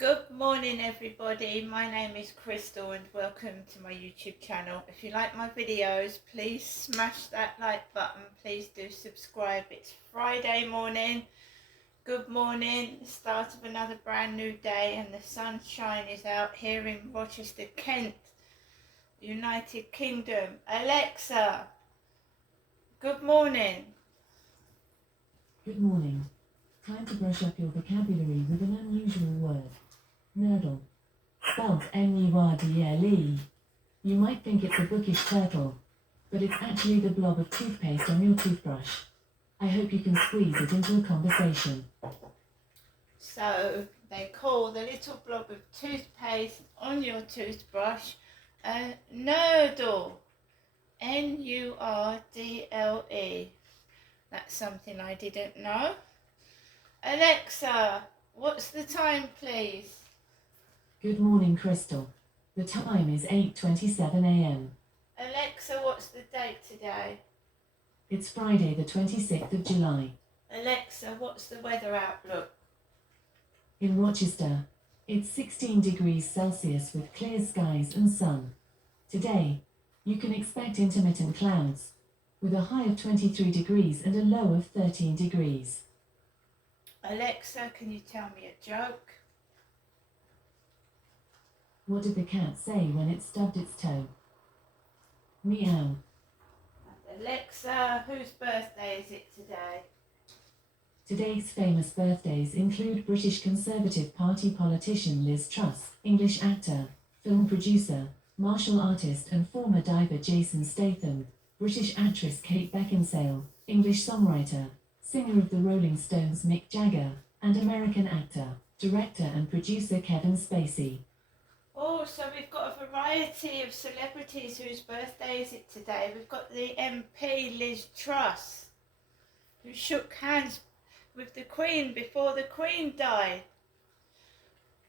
Good morning everybody, my name is Crystal and welcome to my YouTube channel. If you like my videos, please smash that like button, please do subscribe. It's Friday morning, good morning, the start of another brand new day and the sunshine is out here in Rochester, Kent, United Kingdom. Alexa, good morning. Good morning. Time to brush up your vocabulary with an unusual word. Nurdle. Spelled N-U-R-D-L-E. You might think it's a bookish turtle, but it's actually the blob of toothpaste on your toothbrush. I hope you can squeeze it into a conversation. So they call the little blob of toothpaste on your toothbrush a nurdle. N-U-R-D-L-E. That's something I didn't know. Alexa, what's the time, please? Good morning, Crystal. The time is 8:27 a.m. Alexa, what's the date today? It's Friday the 26th of July. Alexa, what's the weather outlook? In Rochester, it's 16 degrees Celsius with clear skies and sun. Today, you can expect intermittent clouds, with a high of 23 degrees and a low of 13 degrees. Alexa, can you tell me a joke? What did the cat say when it stubbed its toe? Meow. Alexa, whose birthday is it today? Today's famous birthdays include British Conservative Party politician Liz Truss, English actor, film producer, martial artist and former diver Jason Statham, British actress Kate Beckinsale, English songwriter, singer of the Rolling Stones Mick Jagger, and American actor, director and producer Kevin Spacey. Oh, so we've got a variety of celebrities whose birthday is it today. We've got the MP Liz Truss, who shook hands with the Queen before the Queen died.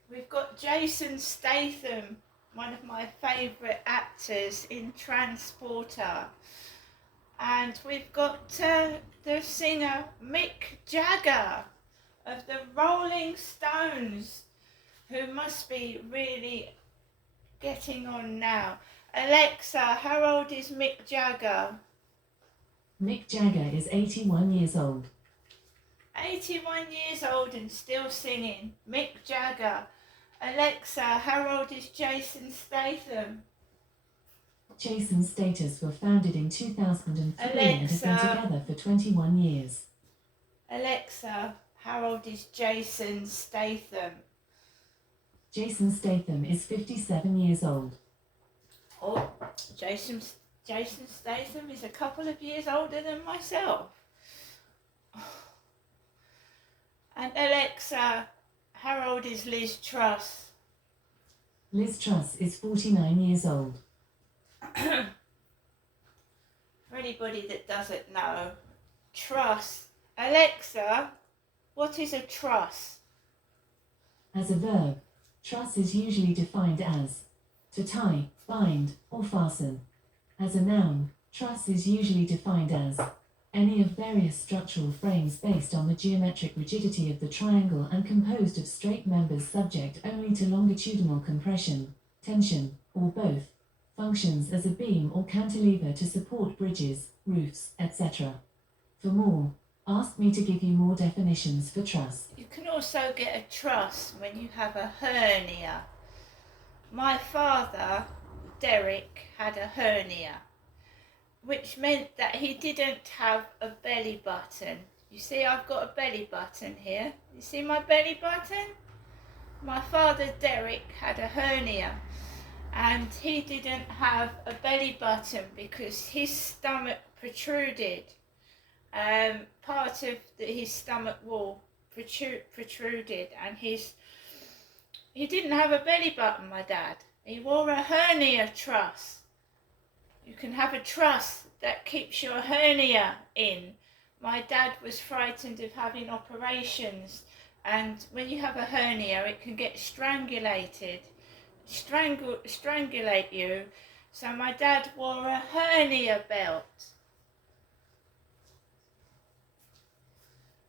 We've got Jason Statham, one of my favourite actors in Transporter. And we've got the singer Mick Jagger of the Rolling Stones, who must be really getting on now. Alexa, how old is Mick Jagger? Mick Jagger is 81 years old. 81 years old and still singing. Mick Jagger. Alexa, how old is Jason Statham? Jason Status were founded in 2003 and have been together for 21 years. Alexa, how old is Jason Statham? Jason Statham is 57 years old. Oh, Jason Statham is a couple of years older than myself. And Alexa, how old is Liz Truss? Liz Truss is 49 years old. For anybody that doesn't know, truss. Alexa, what is a truss? As a verb, truss is usually defined as to tie, bind, or fasten. As a noun, truss is usually defined as any of various structural frames based on the geometric rigidity of the triangle and composed of straight members subject only to longitudinal compression, tension, or both, functions as a beam or cantilever to support bridges, roofs, etc. For more, ask me to give you more definitions for truss. You can also get a truss when you have a hernia. My father, Derek, had a hernia, which meant that he didn't have a belly button. You see, I've got a belly button here. You see my belly button? My father, Derek, had a hernia and he didn't have a belly button because his stomach protruded. Part of his stomach wall protruded and he didn't have a belly button, my dad. He wore a hernia truss. You can have a truss that keeps your hernia in. My dad was frightened of having operations, and when you have a hernia it can get strangulate you. So my dad wore a hernia belt.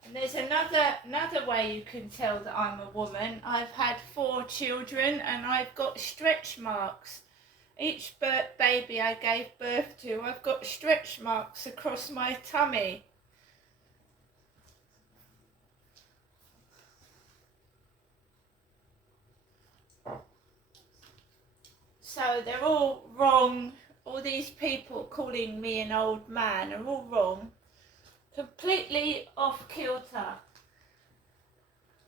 And there's another way you can tell that I'm a woman. I've had 4 children and I've got stretch marks. Each baby I gave birth to, I've got stretch marks across my tummy. So they're all wrong. All these people calling me an old man are all wrong. Completely off kilter.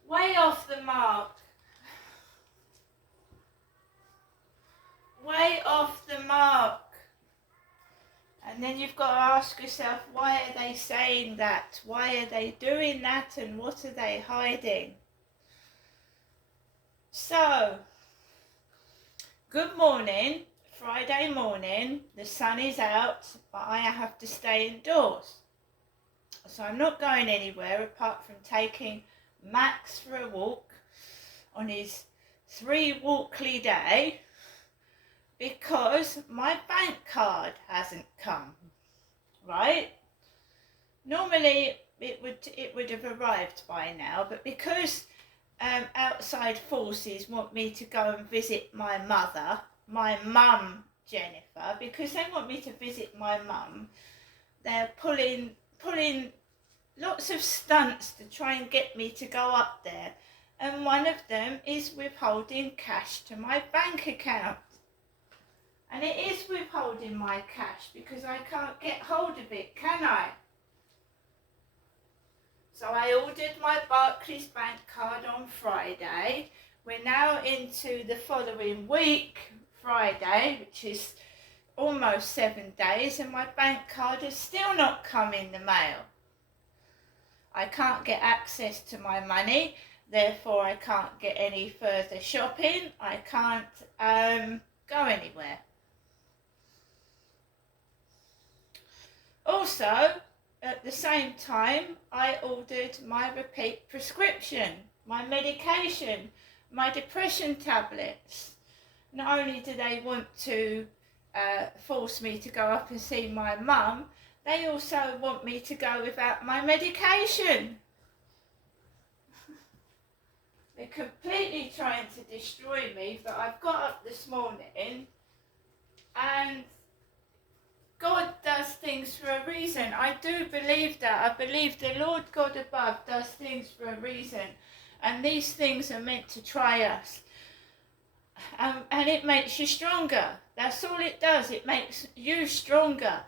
Way off the mark. Way off the mark. And then you've got to ask yourself, why are they saying that? Why are they doing that? And what are they hiding? So, good morning. Friday morning. The sun is out, but I have to stay indoors. So I'm not going anywhere apart from taking Max for a walk on his 3 walkly day, because my bank card hasn't come, right? Normally it would have arrived by now, but because outside forces want me to go and visit my mother, my mum Jennifer, because they want me to visit my mum, they're pulling lots of stunts to try and get me to go up there, and one of them is withholding cash to my bank account. And it is withholding my cash because I can't get hold of it, can I? So I ordered my Barclays bank card on Friday. We're now into the following week, Friday, which is almost 7 days, and my bank card has still not come in the mail. I can't get access to my money, therefore I can't get any further shopping. I can't go anywhere. Also, at the same time, I ordered my repeat prescription, my medication, my depression tablets. Not only do they want to force me to go up and see my mum, they also want me to go without my medication. They're completely trying to destroy me, but I've got up this morning and God does things for a reason. I do believe that. I believe the Lord God above does things for a reason. And these things are meant to try us. And it makes you stronger. That's all it does. It makes you stronger.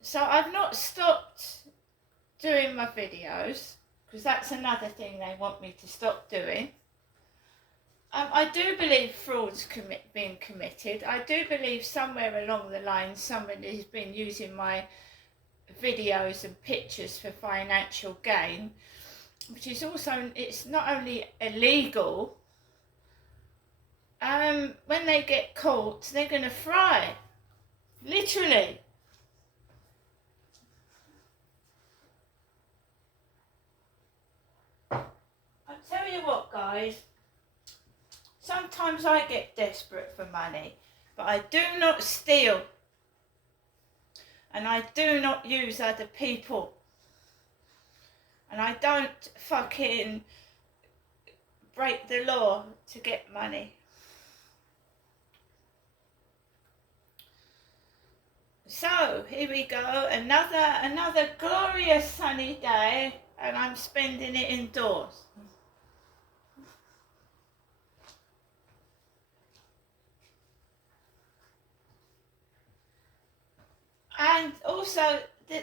So I've not stopped doing my videos, because that's another thing they want me to stop doing. I do believe fraud's being committed. I do believe somewhere along the line somebody has been using my videos and pictures for financial gain, which is also, it's not only illegal, when they get caught, they're going to fry. Literally. I'll tell you what, guys. Sometimes I get desperate for money, but I do not steal. And I do not use other people. And I don't fucking break the law to get money. So, here we go. Another glorious sunny day, and I'm spending it indoors. And also, the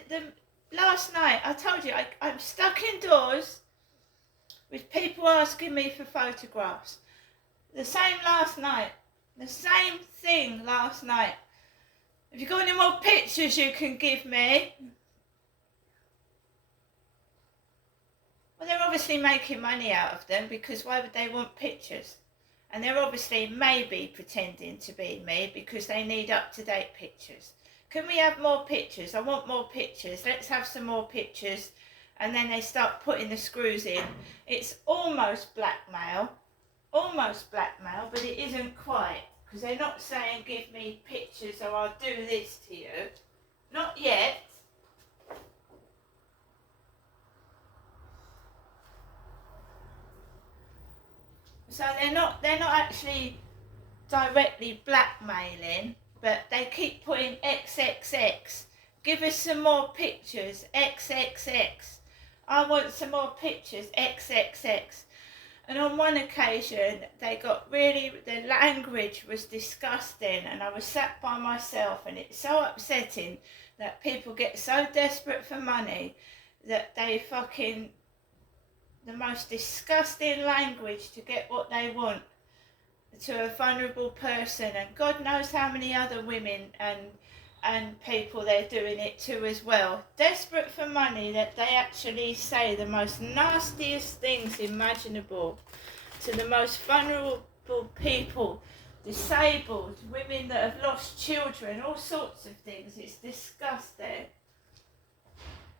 last night, I told you, I'm stuck indoors with people asking me for photographs. The same last night. The same thing last night. Have you got any more pictures you can give me? Well, they're obviously making money out of them, because why would they want pictures? And they're obviously maybe pretending to be me because they need up-to-date pictures. Can we have more pictures? I want more pictures. Let's have some more pictures. And then they start putting the screws in. It's almost blackmail, but it isn't quite. Because they're not saying give me pictures or I'll do this to you. Not yet. So they're not actually directly blackmailing, but they keep putting XXX. Give us some more pictures, XXX. I want some more pictures, XXX. And on one occasion, they got really, the language was disgusting, and I was sat by myself, and it's so upsetting that people get so desperate for money that they fucking, the most disgusting language to get what they want to a vulnerable person, and God knows how many other women and people they're doing it to as well. Desperate for money, that they actually say the most nastiest things imaginable to the most vulnerable people, disabled, women that have lost children, all sorts of things. It's disgusting.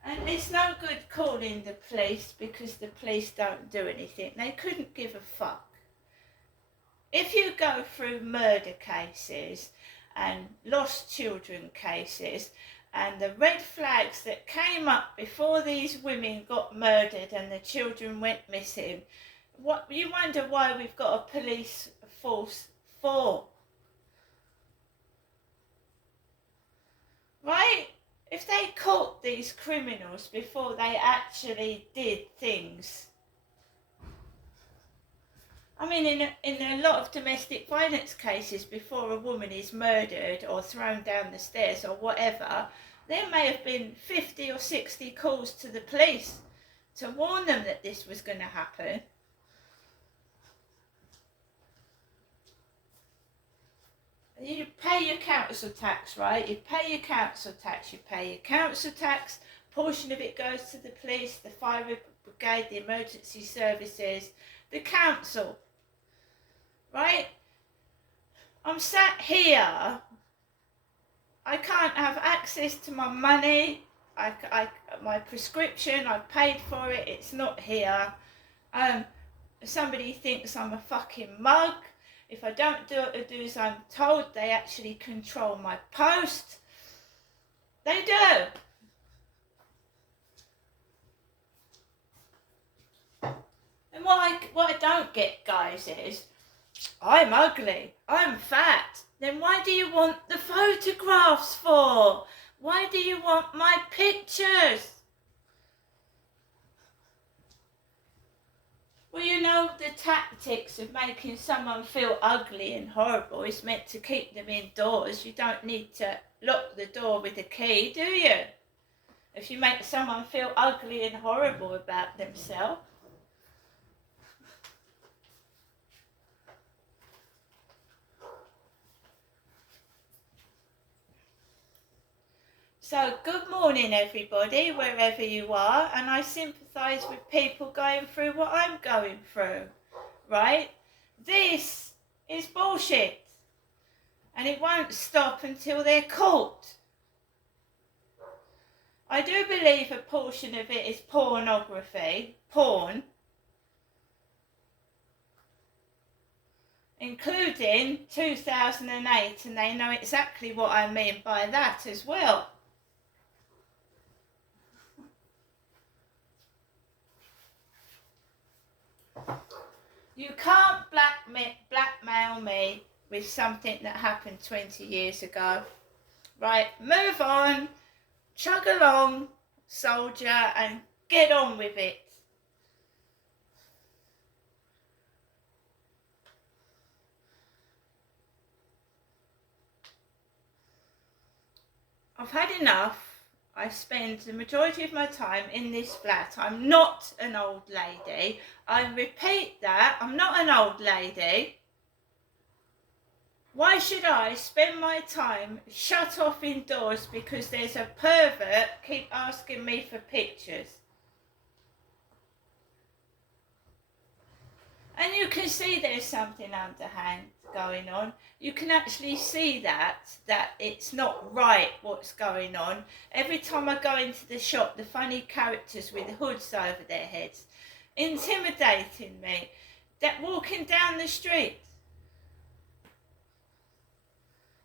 And it's no good calling the police, because the police don't do anything. They couldn't give a fuck. If you go through murder cases and lost children cases and the red flags that came up before these women got murdered and the children went missing, what you wonder why we've got a police force for. Right? If they caught these criminals before they actually did things. I mean, in a lot of domestic violence cases, before a woman is murdered or thrown down the stairs or whatever, there may have been 50 or 60 calls to the police to warn them that this was going to happen. You pay your council tax, right? You pay your council tax, portion of it goes to the police, the fire brigade, the emergency services, the council, right? I'm sat here, I can't have access to my money, my prescription, I've paid for it, it's not here. Somebody thinks I'm a fucking mug. If I don't do as I'm told, they actually control my post. They do. And what I don't get, guys, is I'm ugly, I'm fat. Then why do you want the photographs for? Why do you want my pictures? Well, you know, the tactics of making someone feel ugly and horrible is meant to keep them indoors. You don't need to lock the door with a key, do you? If you make someone feel ugly and horrible about themselves. So, good morning everybody, wherever you are, and I sympathise with people going through what I'm going through, right? This is bullshit, and it won't stop until they're caught. I do believe a portion of it is pornography, porn, including 2008, and they know exactly what I mean by that as well. You can't blackmail me with something that happened 20 years ago. Right, move on, chug along, soldier, and get on with it. I've had enough. I spend the majority of my time in this flat. I'm not an old lady. I repeat that, I'm not an old lady. Why should I spend my time shut off indoors because there's a pervert keep asking me for pictures? And you can see there's something underhand going on. You can actually see that it's not right what's going on. Every time I go into the shop, the funny characters with hoods over their heads, intimidating me, that walking down the street.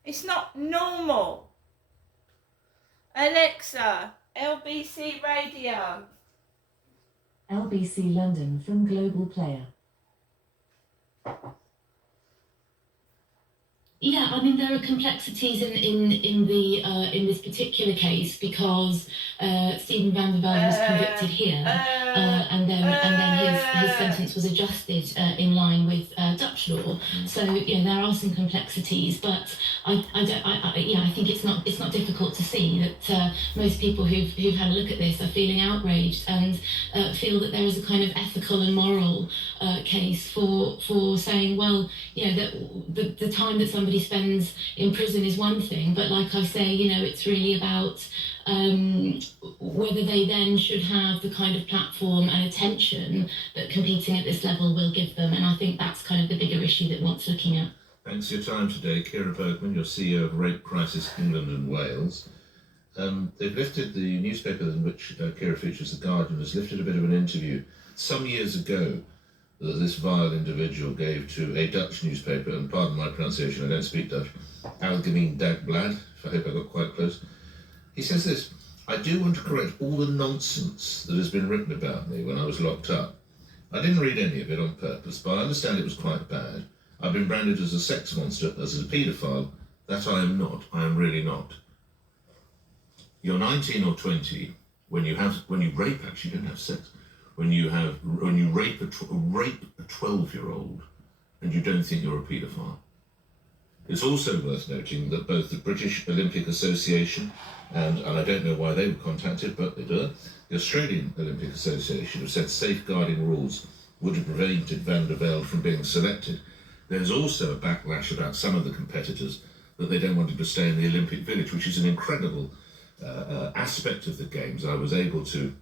It's not normal. Alexa, LBC Radio. LBC London from Global Player. Yeah, I mean there are complexities in this particular case because Steven van der Velde was convicted here, and then his sentence was adjusted in line with Dutch law. So there are some complexities, but I think it's not difficult to see that most people who've had a look at this are feeling outraged and feel that there is a kind of ethical and moral case for saying, well, that the time that somebody spends in prison is one thing, but like I say, it's really about whether they then should have the kind of platform and attention that competing at this level will give them. And I think that's kind of the bigger issue that wants looking at. Thanks for your time today, Ciara Bergman, you're CEO of Rape Crisis England and Wales. They've lifted the newspaper in which Ciara features, The Guardian, has lifted a bit of an interview some years ago that this vile individual gave to a Dutch newspaper, and pardon my pronunciation, I don't speak Dutch, Algemeen Dagblad, I hope I got quite close. He says this: I do want to correct all the nonsense that has been written about me when I was locked up. I didn't read any of it on purpose, but I understand it was quite bad. I've been branded as a sex monster, as a paedophile. That I am not. I am really not. You're 19 or 20 when you rape, actually you don't have sex. When you rape a 12-year-old and you don't think you're a paedophile. It's also worth noting that both the British Olympic Association and I don't know why they were contacted, but they did, the Australian Olympic Association have said safeguarding rules would have prevented Van der Velde from being selected. There's also a backlash about some of the competitors that they don't want him to stay in the Olympic Village, which is an incredible aspect of the Games. I was able to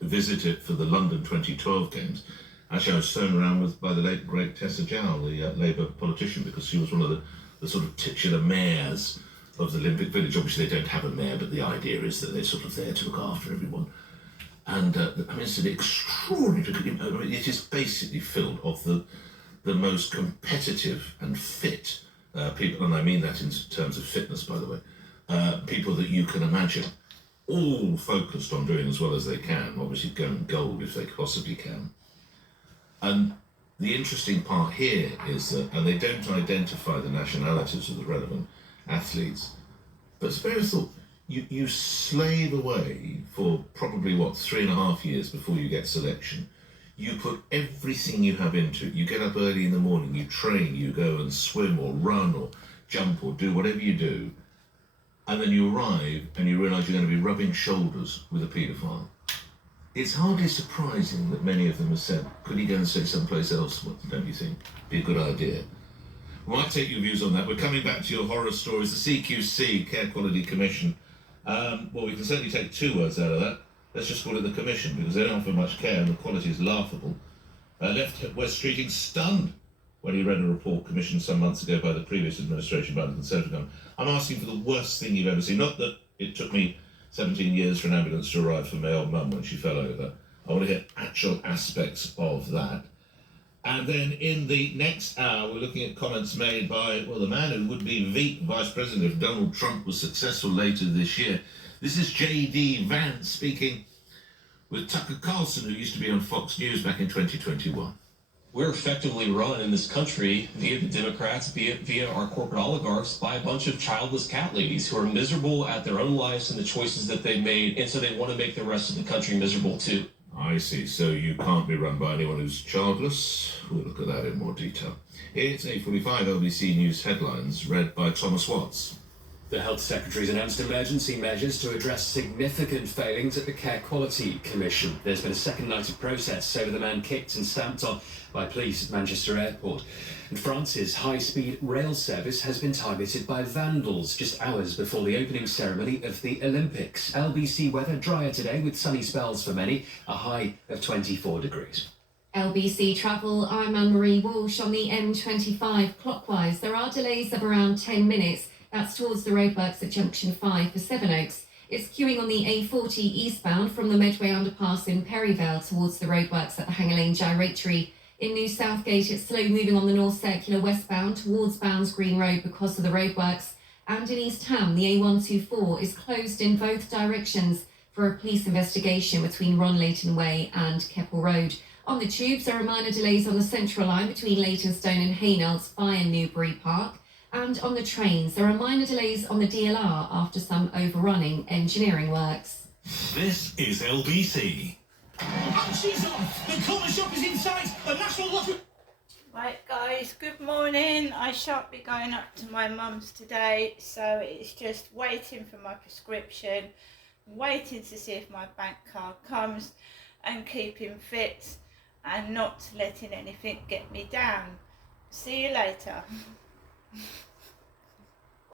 visit it for the London 2012 Games. Actually, I was thrown around by the late great Tessa Jowell, the Labour politician, because she was one of the sort of titular mayors of the Olympic Village. Obviously, they don't have a mayor, but the idea is that they're sort of there to look after everyone. And it's an extraordinary. It is basically filled of the most competitive and fit people, and I mean that in terms of fitness, by the way, people that you can imagine, all focused on doing as well as they can, obviously going gold if they possibly can. And the interesting part here is that, and they don't identify the nationalities of the relevant athletes, but it's very thought, you slave away for probably, 3.5 years before you get selection. You put everything you have into it. You get up early in the morning, you train, you go and swim or run or jump or do whatever you do, and then you arrive and you realise you're going to be rubbing shoulders with a paedophile. It's hardly surprising that many of them have said, could he go and stay someplace else, don't you think? Be a good idea. We might take your views on that. We're coming back to your horror stories. The CQC, Care Quality Commission. We can certainly take 2 words out of that. Let's just call it the Commission, because they don't offer much care and the quality is laughable. Left Wes Streeting stunned when he read a report commissioned some months ago by the previous administration by the Conservative government. I'm asking for the worst thing you've ever seen. Not that it took me 17 years for an ambulance to arrive for my old mum when she fell over. I want to hear actual aspects of that. And then in the next hour, we're looking at comments made by, the man who would be Veep Vice President if Donald Trump was successful later this year. This is J.D. Vance speaking with Tucker Carlson, who used to be on Fox News back in 2021. We're effectively run in this country via the Democrats, via our corporate oligarchs, by a bunch of childless cat ladies who are miserable at their own lives and the choices that they've made, and so they want to make the rest of the country miserable too. I see. So you can't be run by anyone who's childless? We'll look at that in more detail. It's 8:45 LBC News headlines, read by Thomas Watts. The Health Secretary's announced emergency measures to address significant failings at the Care Quality Commission. There's been a second night of protests over the man kicked and stamped on by police at Manchester Airport. And France's high-speed rail service has been targeted by vandals just hours before the opening ceremony of the Olympics. LBC weather drier today with sunny spells for many, a high of 24 degrees. LBC Travel, I'm Anne-Marie Walsh. On the M25 clockwise, there are delays of around 10 minutes. That's towards the roadworks at Junction 5 for Sevenoaks. It's queuing on the A40 eastbound from the Medway underpass in Perryvale towards the roadworks at the Hanger Lane Gyratory. In New Southgate, it's slow moving on the North Circular westbound towards Bounds Green Road because of the roadworks. And in East Ham, the A124 is closed in both directions for a police investigation between Ron Leighton Way and Keppel Road. On the tubes, there are minor delays on the Central Line between Leytonstone and Haynelds via Newbury Park. And on the trains, there are minor delays on the DLR after some overrunning engineering works. This is LBC. And she's on! The corner shop is in sight! The National Lottery... Right guys, good morning. I shan't be going up to my mum's today, so it's just waiting for my prescription, waiting to see if my bank card comes, and keeping fit and not letting anything get me down. See you later.